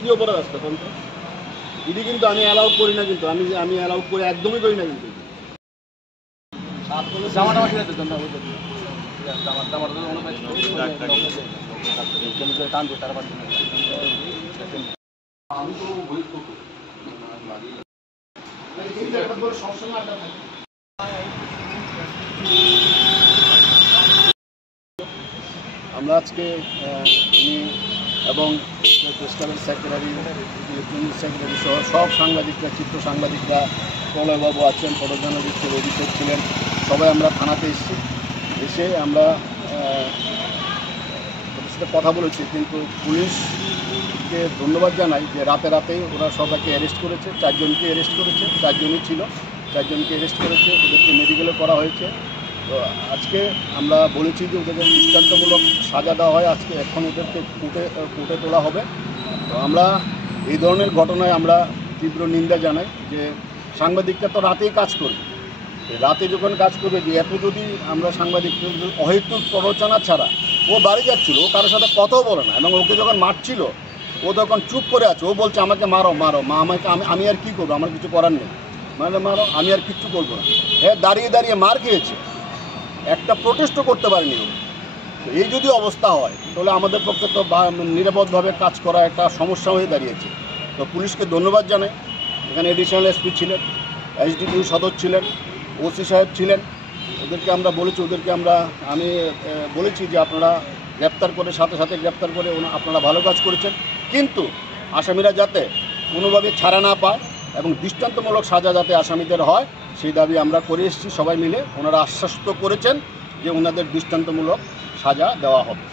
কি অপরাধ আছে তখন তো ইডি কিন্তু আমি অ্যালাউ করি না, কিন্তু আমি অ্যালাউ করে একদমই করি না। কিন্তু আমরা আজকে আমি এবং প্রেস ক্লাবের সেক্রেটারি, ইলেকট্রনিক সেক্রেটারি সহ সব সাংবাদিকরা, চিত্র সাংবাদিকরা, প্রলয়বাবু আছেন, ফটো জার্নালিস্টের অভিষেক ছিলেন, সবাই আমরা থানাতে এসে আমরা ওদের সাথে কথা বলেছি। কিন্তু পুলিশকে ধন্যবাদ জানাই যে রাতেই ওরা সবাইকে অ্যারেস্ট করেছে, 4 জনকে অ্যারেস্ট করেছে, 4 জনই ছিল, 4 জনকে অ্যারেস্ট করেছে, ওদেরকে মেডিকেলে করা হয়েছে। তো আজকে আমরা বলেছি যে ওদেরকে দৃষ্টান্তমূলক সাজা দেওয়া হয়, আজকে এখন ওদেরকে কোর্টে তোলা হবে। তো আমরা এই ধরনের ঘটনায় আমরা তীব্র নিন্দা জানাই যে সাংবাদিকরা তো রাতেই কাজ করবে, রাতে যখন কাজ করবে যে এত যদি আমরা সাংবাদিকদের অহেতুক প্ররোচনা ছাড়া, ও বাড়ি যাচ্ছিল, ও কারোর সাথে কথাও বলে না, এবং ওকে যখন মারছিল ও তখন চুপ করে আছে, ও বলছে আমাকে মারো মারো, আমাকে আমি আর কী করবো, আমার কিছু করার নেই, মানে মারো, আমি আর কিচ্ছু করবো না। হ্যাঁ, দাঁড়িয়ে মার খেয়েছে, একটা প্রোটেস্টও করতে পারেনি। তো এই যদি অবস্থা হয় তাহলে আমাদের পক্ষে তো নিরাপদভাবে কাজ করা একটা সমস্যা হয়ে দাঁড়িয়েছে। তো পুলিশকে ধন্যবাদ জানাই, এখানে এডিশনাল এসপি ছিলেন, এসডিপিও সদস্য ছিলেন, ওসি সাহেব ছিলেন, ওদেরকে আমরা বলেছি, আমি বলেছি যে আপনারা গ্রেপ্তার করে সাথে গ্রেপ্তার করে আপনারা ভালো কাজ করেছেন, কিন্তু আসামিরা যাতে কোনোভাবে ছাড়া না পায় এবং দৃষ্টান্তমূলক সাজা যাতে আসামিদের হয় সেই দাবি আমরা করে এসেছি। সবাই মিলে ওনারা আশ্বস্ত করেছেন যে ওনাদের দৃষ্টান্তমূলক সাজা দেওয়া হবে।